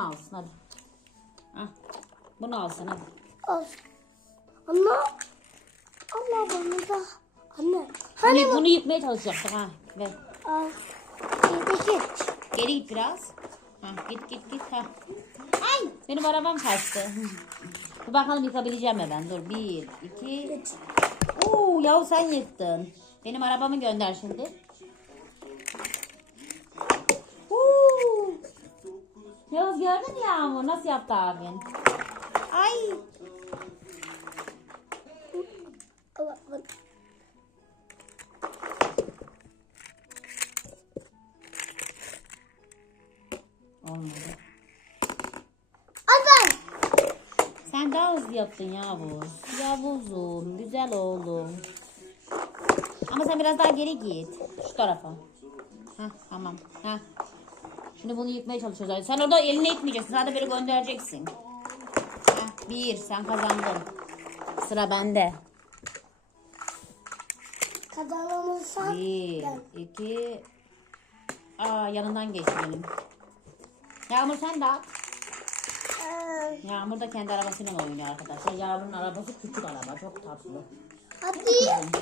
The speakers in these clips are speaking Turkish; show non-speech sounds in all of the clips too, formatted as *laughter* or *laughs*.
Bunu alsın hadi. Ah, bunu alsın hadi. Al. Anne. Allah bana da. Anne. Hani Bunu, bu? bunu yıkmaya çalışacaksın ha. Ver. Al. Yedi hiç. Geri git biraz. Ha, git git git. Ha. Ay benim arabam kaçtı. *laughs* Dur bakalım yıkabileceğim mi ben? Dur bir, iki. Oo yahu sen yıktın. Benim arabamı gönder şimdi. Oo. Yavuz gördün mü Yağmur nasıl yaptı abin? Ay. Olmadı. Adam. Sen daha hızlı yaptın Yavuz. Yavuzum, güzel oğlum. Ama sen biraz daha geri git. Şu tarafa. Hah tamam. Hah. Şimdi bunu yıkmaya çalışıyoruz. Sen orada elini itmeyeceksin. Sadece böyle göndereceksin. Hah, bir, sen kazandın. Sıra bende. Kazanamazsam Bir, iki. Aa yanından geçti benim. Yağmur sen de at. Yağmur da kendi arabasıyla oynuyor arkadaşlar. Yağmur'un arabası küçük araba. Çok tatlı. Hadi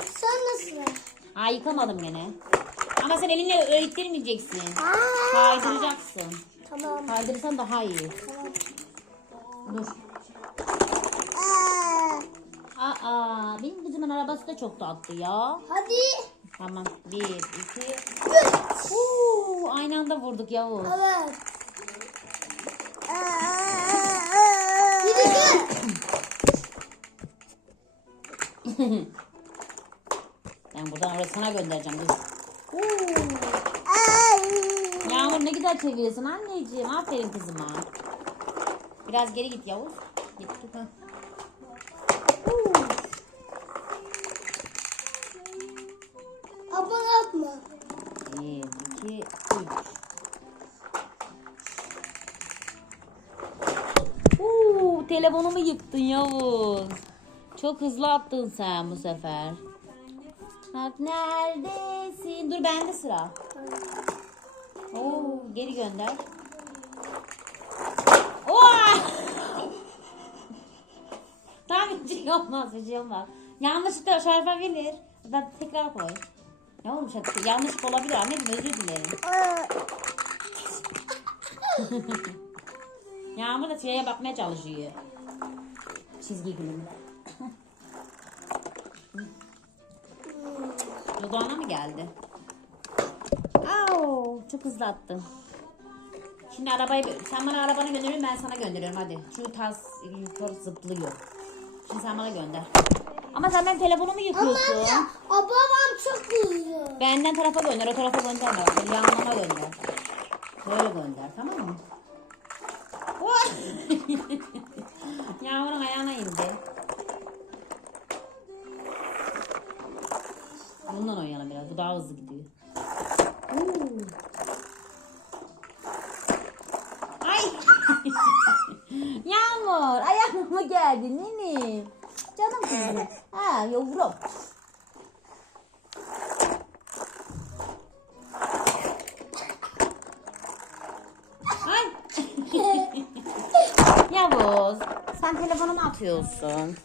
sen nasıl? Aa yıkamadım gene. Ama sen elinle öyle ittirmeyeceksin. Aa. Kaydıracaksın. Tamam. Kaydırırsan daha iyi. Tamam. Dur. Aa. Aa benim kızımın arabası da çok tatlı ya. Hadi. Tamam. Bir, iki. Üç. Oo, aynı anda vurduk Yavuz. Evet. Ben buradan oraya sana göndereceğim. Dur. Yağmur ne güzel çeviriyorsun anneciğim. Aferin kızıma. Biraz geri git Yavuz. Git tut. Abone atma. Bir, iki, üç. Oo, telefonumu yıktın Yavuz. Çok hızlı attın sen bu sefer. Bak neredesin? Dur bende sıra. Oo, geri gönder. Oo! *laughs* tamam bir şey olmaz bir şey olmaz. Yanlışlıkla şarfa verir. Ben tekrar koy. Ne olmuş artık? Yanlış olabilir anneciğim özür dilerim. *laughs* Yağmur da şeye bakmaya çalışıyor. Çizgi filmde. Dudağına mı geldi? Au, çok hızlı attın. Şimdi arabayı, sen bana arabanı gönderiyorsun ben sana gönderiyorum hadi. Şu tas yukarı zıplıyor. Şimdi sen bana gönder. Ama sen benim telefonumu Ama yıkıyorsun. anne, babam çok hızlı. Benden tarafa gönder, o tarafa gönderme. Böyle yanlama gönder. Böyle gönder, tamam mı? Vay! *laughs* Yağmurun ayağına indi. Bundan oynayalım biraz, bu daha hızlı gidiyor. Oo. Ay! *laughs* Yağmur, ayağıma geldi nene. Canım kızım. Ha yavrum. Ay. *laughs* Yavuz, sen telefonumu atıyorsun.